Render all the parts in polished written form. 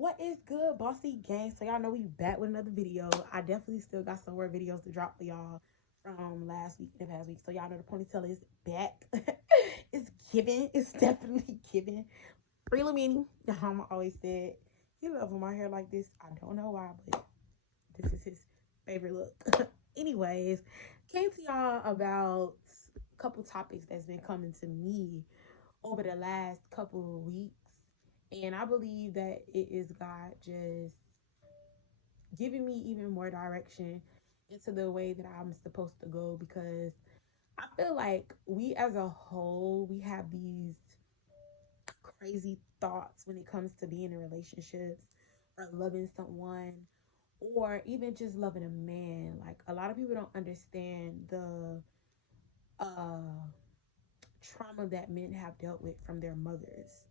What is good, Bossy Gang? So y'all know we back with another video. I definitely still got some more videos to drop for y'all from last week and the past week. So y'all know the ponytail is back. It's giving. It's definitely giving. Real meaning. Mama always said he loves my hair like this. I don't know why, but this is his favorite look. Anyways, came to y'all about a couple topics that's been coming to me over the last couple of weeks. And I believe that it is God just giving me even more direction into the way that I'm supposed to go, because I feel like we as a whole, we have these crazy thoughts when it comes to being in relationships or loving someone or even just loving a man. Like, a lot of people don't understand the uh trauma that men have dealt with from their mothers.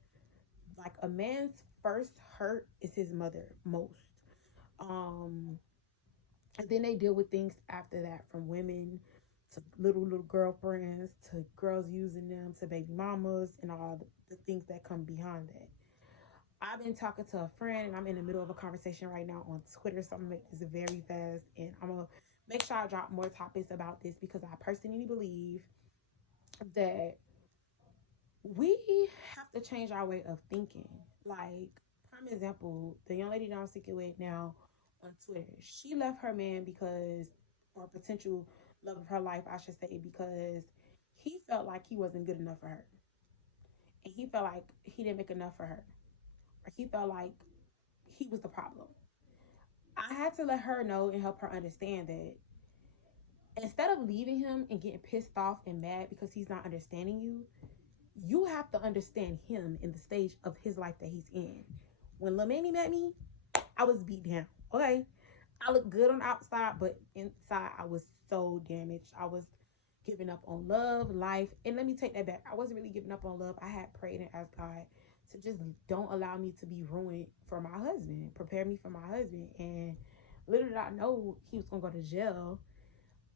Like, a man's first hurt is his mother most. Um, and then they deal with things after that, from women to little girlfriends to girls using them to baby mamas and all the things that come behind that. I've been talking to a friend and I'm in the middle of a conversation right now on Twitter, so I'm gonna make this very fast and I'm gonna make sure I drop more topics about this, because I personally believe that we have to change our way of thinking. Like, prime example, the young lady that I'm sticking with now on Twitter, she left her man because, or potential love of her life, I should say, because he felt like he wasn't good enough for her. And he felt like he didn't make enough for her. Or he felt like he was the problem. I had to let her know and help her understand that instead of leaving him and getting pissed off and mad because he's not understanding you, you have to understand him in the stage of his life that he's in. When Lil Manny met me, I was beat down. Okay, I look good on the outside, but inside I was so damaged. I was giving up on love, life, and let me take that back. I wasn't really giving up on love. I had prayed and asked God to just don't allow me to be ruined for my husband. Prepare me for my husband. And little did I know he was gonna go to jail.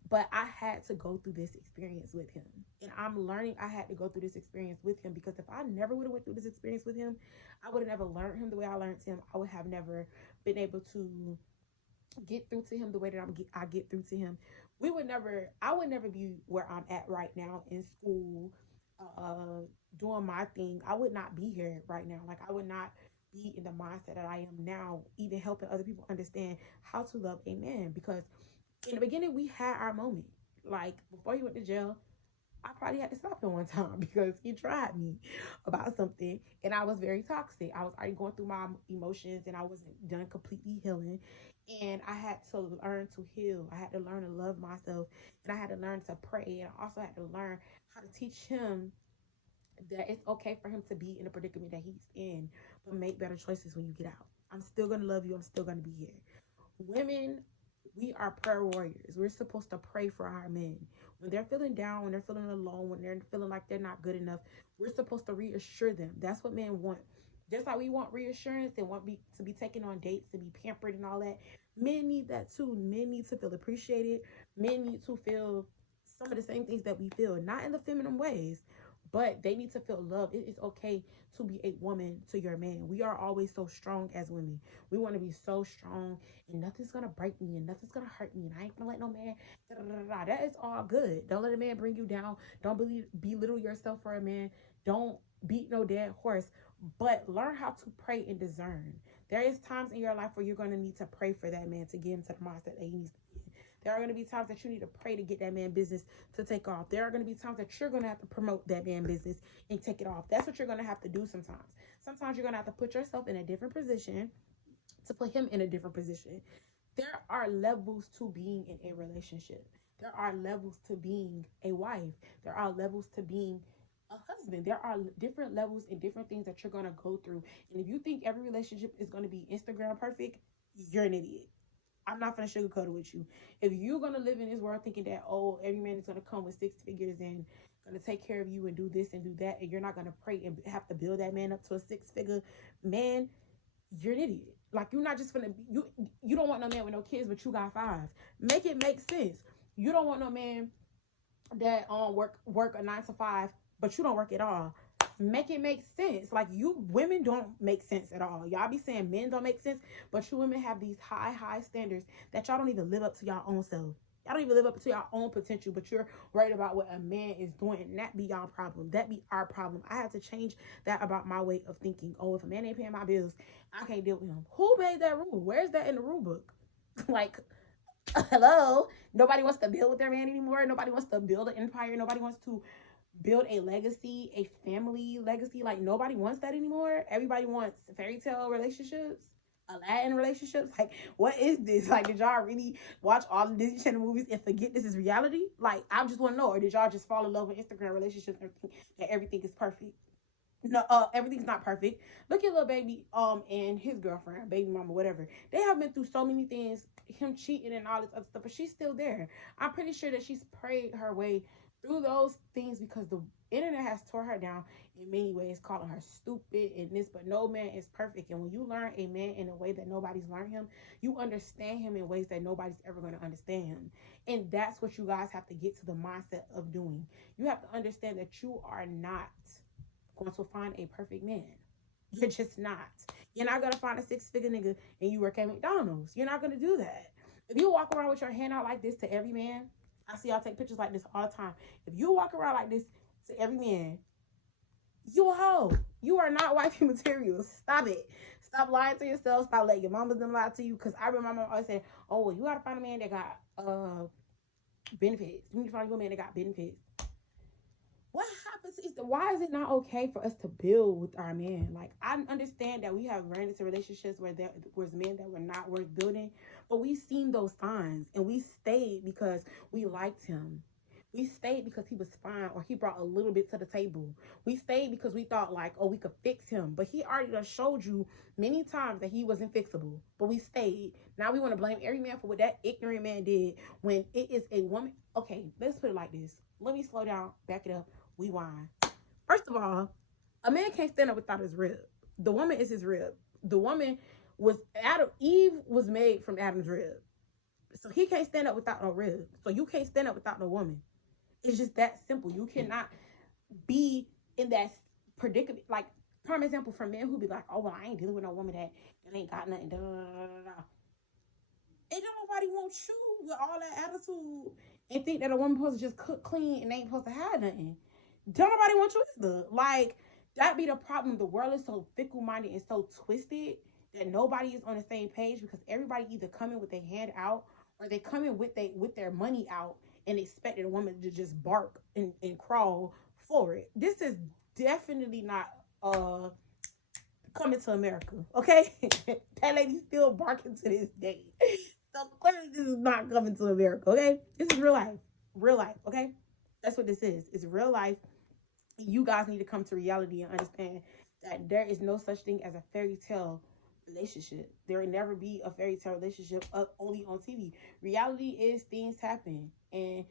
But I had to go through this experience with him. And I'm learning I had to go through this experience with him, because if I never would have went through this experience with him, I would have never learned him the way I learned him. I would have never been able to get through to him the way that I get through to him. I would never be where I'm at right now in school, doing my thing. I would not be here right now. Like, I would not be in the mindset that I am now, even helping other people understand how to love a man, because in the beginning we had our moment. Like, before he went to jail, I probably had to stop him one time because he tried me about something and I was very toxic. I was already going through my emotions and I wasn't done completely healing. And I had to learn to heal. I had to learn to love myself, and I had to learn to pray. And I also had to learn how to teach him that it's okay for him to be in the predicament that he's in, but make better choices when you get out. I'm still gonna love you. I'm still gonna be here. Women, we are prayer warriors. We're supposed to pray for our men. When they're feeling down, when they're feeling alone, when they're feeling like they're not good enough, we're supposed to reassure them. That's what men want. Just like we want reassurance and want to be taken on dates, to be pampered and all that. Men need that too. Men need to feel appreciated. Men need to feel some of the same things that we feel, not in the feminine ways, but they need to feel love. It is okay to be a woman to your man. We are always so strong as women. We want to be so strong, and nothing's gonna break me, and nothing's gonna hurt me, and I ain't gonna let no man. Da, da, da, da. That is all good. Don't let a man bring you down. Don't belittle yourself for a man. Don't beat no dead horse. But learn how to pray and discern. There is times in your life where you're gonna need to pray for that man to get him to the mindset that he needs to be in. There are going to be times that you need to pray to get that man business to take off. There are going to be times that you're going to have to promote that man business and take it off. That's what you're going to have to do sometimes. Sometimes you're going to have to put yourself in a different position to put him in a different position. There are levels to being in a relationship. There are levels to being a wife. There are levels to being a husband. There are different levels and different things that you're going to go through. And if you think every relationship is going to be Instagram perfect, you're an idiot. I'm not gonna sugarcoat it with you. If you're gonna live in this world thinking that, oh, every man is gonna come with 6 figures and gonna take care of you and do this and do that, and you're not gonna pray and have to build that man up to a 6 figure man, you're an idiot. Like, you're not just gonna you don't want no man with no kids, but you got 5. Make it make sense. You don't want no man that work a 9 to 5, but you don't work at all. Make it make sense. Like, you women don't make sense at all. Y'all be saying men don't make sense, but you women have these high standards that y'all don't even live up to y'all own self. Y'all don't even live up to your own potential, but you're worried about what a man is doing, and that be y'all problem. That be our problem. I had to change that about my way of thinking. Oh, if a man ain't paying my bills, I can't deal with him. Who made that rule? Where's that in the rule book? Like, hello? Nobody wants to build with their man anymore. Nobody wants to build an empire. Nobody wants to build a legacy, a family legacy. Like, nobody wants that anymore. Everybody wants fairy tale relationships, Aladdin relationships. Like, what is this? Like, did y'all really watch all the Disney Channel movies and forget this is reality? Like, I just want to know. Or did y'all just fall in love with Instagram relationships and think that everything is perfect? No, everything's not perfect. Look at Lil Baby, and his girlfriend, baby mama, whatever. They have been through so many things, him cheating and all this other stuff, but she's still there. I'm pretty sure that she's prayed her way through those things, because the internet has tore her down in many ways, calling her stupid and this, but no man is perfect. And when you learn a man in a way that nobody's learned him, you understand him in ways that nobody's ever going to understand him. And that's what you guys have to get to the mindset of doing. You have to understand that you are not going to find a perfect man. You're just not. You're not going to find a 6-figure nigga and you work at McDonald's. You're not going to do that. If you walk around with your hand out like this to every man, I see y'all take pictures like this all the time. If you walk around like this to every man, you a hoe. You are not wifey material. Stop it. Stop lying to yourself. Stop letting your mamas them lie to you. Because I remember my mom always saying, oh, well, you got to find a man that got benefits. You need to find a man that got benefits. What happens is, why is it not okay for us to build with our man? Like, I understand that we have ran into relationships where there was men that were not worth building, but we seen those signs and we stayed because we liked him. We stayed because he was fine, or he brought a little bit to the table. We stayed because we thought like, oh, we could fix him. But he already done showed you many times that he wasn't fixable. But we stayed. Now we want to blame every man for what that ignorant man did, when it is a woman. Okay, let's put it like this. Let me slow down, back it up. We whine. First of all, a man can't stand up without his rib. The woman is his rib. The woman was Eve was made from Adam's rib. So he can't stand up without no rib. So you can't stand up without no woman. It's just that simple. You cannot be in that predicament. Like, prime example for men who be like, oh, well, I ain't dealing with no woman that ain't got nothing. Da, da, da, da. And don't nobody want you with all that attitude and think that a woman supposed to just cook clean and ain't supposed to have nothing. Don't nobody want you either. Like, that be the problem. The world is so fickle-minded and so twisted that nobody is on the same page, because everybody either come in with their hand out, or they come in with their money out and expected a woman to just bark and crawl for it. This is definitely not coming to America, okay? That lady's still barking to this day. So clearly this is not coming to America, okay? This is real life. Real life, okay? That's what this is. It's real life. You guys need to come to reality and understand that there is no such thing as a fairy tale relationship. There will never be a fairy tale relationship only on TV. Reality is things happen. And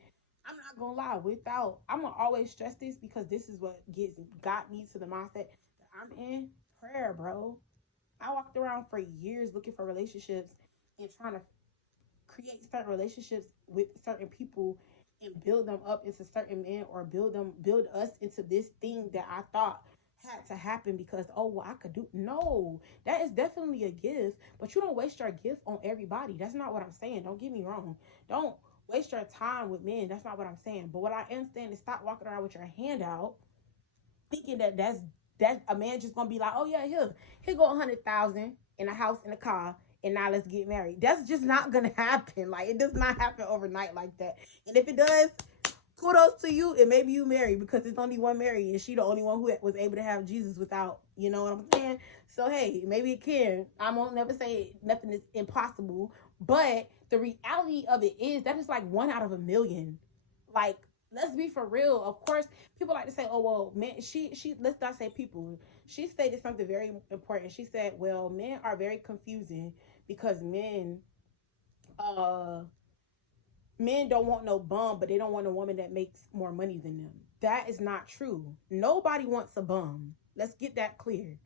I'm not gonna lie, I'm gonna always stress this, because this is what got me to the mindset that I'm in. Prayer, bro. I walked around for years looking for relationships and trying to create certain relationships with certain people and build them up into certain men, or build us into this thing that I thought had to happen because, oh, well, I could do. No, that is definitely a gift, but you don't waste your gift on everybody. That's not what I'm saying. Don't get me wrong. Don't waste your time with men. That's not what I'm saying. But what I am saying is, stop walking around with your hand out thinking that a man just gonna be like, oh yeah, he'll go 100,000 in a house, in a car, and now let's get married. That's just not gonna happen. Like, it does not happen overnight like that. And if it does, kudos to you, and maybe you marry, because it's only one Mary, and she the only one who was able to have Jesus without, you know what I'm saying? So hey, maybe it can. I won't never say nothing is impossible, but the reality of it is that is like 1 out of a million. Like, let's be for real. Of course, people like to say, oh, well, men, she, let's not say people. She stated something very important. She said, well, men are very confusing because men don't want no bum, but they don't want a woman that makes more money than them. That is not true. Nobody wants a bum. Let's get that clear.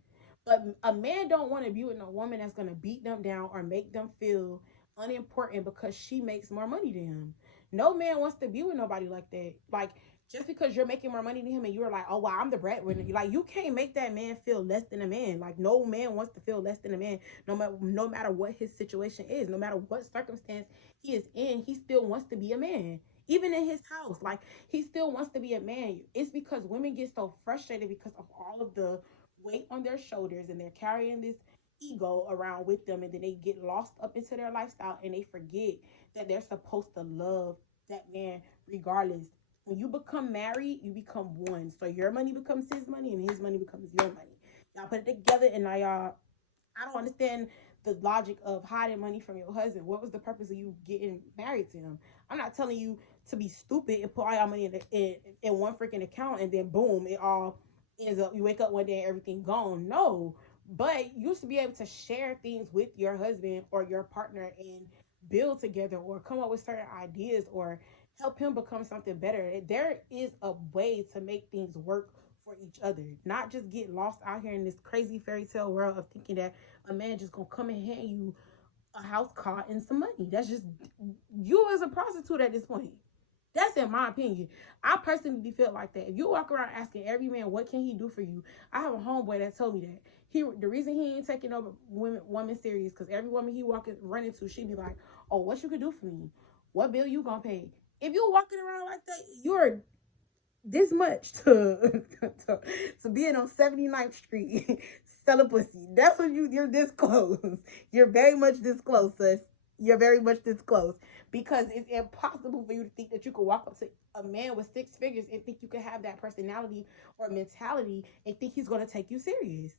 But a man don't want to be with a woman that's going to beat them down or make them feel unimportant because she makes more money than him. No man wants to be with nobody like that. Like, Just because you're making more money than him and you're like, oh, well, I'm the breadwinner. Like, you can't make that man feel less than a man. Like, no man wants to feel less than a man, no matter what his situation is, no matter what circumstance he is in, he still wants to be a man. Even in his house, like, he still wants to be a man. It's because women get so frustrated because of all of the weight on their shoulders, and they're carrying this ego around with them, and then they get lost up into their lifestyle, and they forget that they're supposed to love that man regardless. When you become married, you become one. So your money becomes his money and his money becomes your money. Y'all put it together, and now y'all, I don't understand the logic of hiding money from your husband. What was the purpose of you getting married to him? I'm not telling you to be stupid and put all your money in one freaking account, and then boom, it all ends up, you wake up one day and everything gone. No. But you used to be able to share things with your husband or your partner and build together, or come up with certain ideas, or help him become something better. There is a way to make things work for each other, not just get lost out here in this crazy fairy tale world of thinking that a man just gonna come and hand you a house car and some money. That's just you as a prostitute at this point. That's in my opinion. I personally feel like that. If you walk around asking every man what can he do for you, I have a homeboy that told me that the reason he ain't taking over women serious, because every woman he run into, she be like, oh, what you could do for me? What bill you gonna pay? If you're walking around like that, you're this much to being on 79th Street selling pussy. That's what you're this close. You're very much this close, sis. You're very much this close, because it's impossible for you to think that you could walk up to a man with 6 figures and think you could have that personality or mentality and think he's going to take you serious.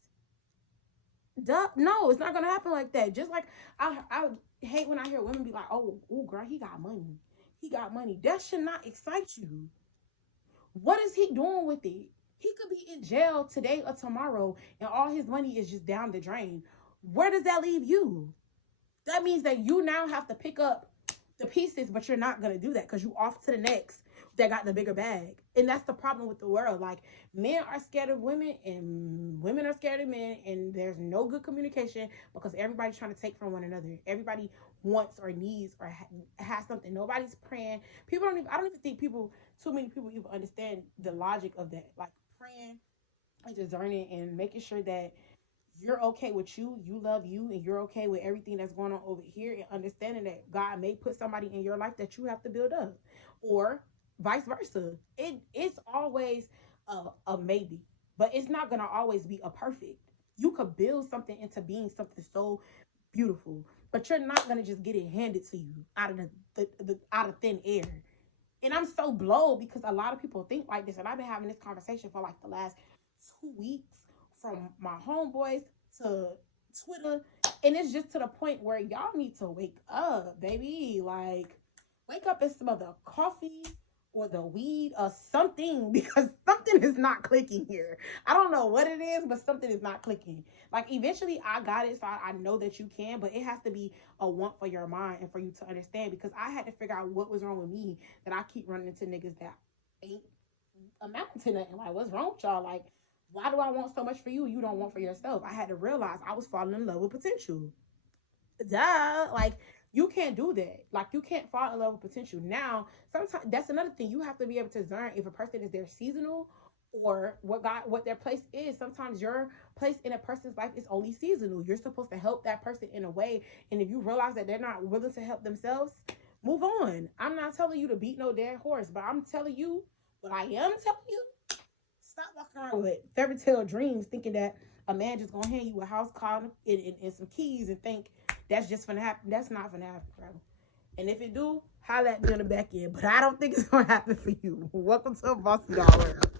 Duh, no, it's not going to happen like that. Just like I hate when I hear women be like, oh, girl, he got money. He got money. That should not excite you. What is he doing with it? He could be in jail today or tomorrow, and all his money is just down the drain. Where does that leave you? That means that you now have to pick up the pieces, but you're not going to do that because you off to the next that got the bigger bag. And that's the problem with the world. Like, men are scared of women and women are scared of men, and there's no good communication because everybody's trying to take from one another. Everybody wants or needs or has something. Nobody's praying. I don't even think too many people even understand the logic of that. Like, praying and discerning and making sure that you're okay with you love you, and you're okay with everything that's going on over here, and understanding that God may put somebody in your life that you have to build up, or vice versa. It's always a maybe, but it's not going to always be a perfect. You could build something into being something so beautiful, but you're not going to just get it handed to you out of out of thin air. And I'm so blown because a lot of people think like this, and I've been having this conversation for like the last 2 weeks, from my homeboys to Twitter, and it's just to the point where y'all need to wake up, baby. Like, wake up and smell the coffee or the weed or something, because something is not clicking here. I don't know what it is, but something is not clicking. Like, eventually I got it, so I know that you can, but it has to be a want for your mind and for you to understand, because I had to figure out what was wrong with me, that I keep running into niggas that ain't amounting to nothing. Like, what's wrong with y'all? Like, why do I want so much for you? You don't want for yourself. I had to realize I was falling in love with potential. Duh. Like, you can't do that. Like, you can't fall in love with potential. Now, sometimes that's another thing. You have to be able to discern if a person is there seasonal, or what their place is. Sometimes your place in a person's life is only seasonal. You're supposed to help that person in a way. And if you realize that they're not willing to help themselves, move on. I'm not telling you to beat no dead horse, but I'm telling you what I am telling you. Stop walking around with fairy tale dreams thinking that a man just gonna hand you a house call and some keys and think that's just gonna happen. That's not gonna happen, bro. And if it do, holla at me on the back end. But I don't think it's gonna happen for you. Welcome to a Bossy Doll World.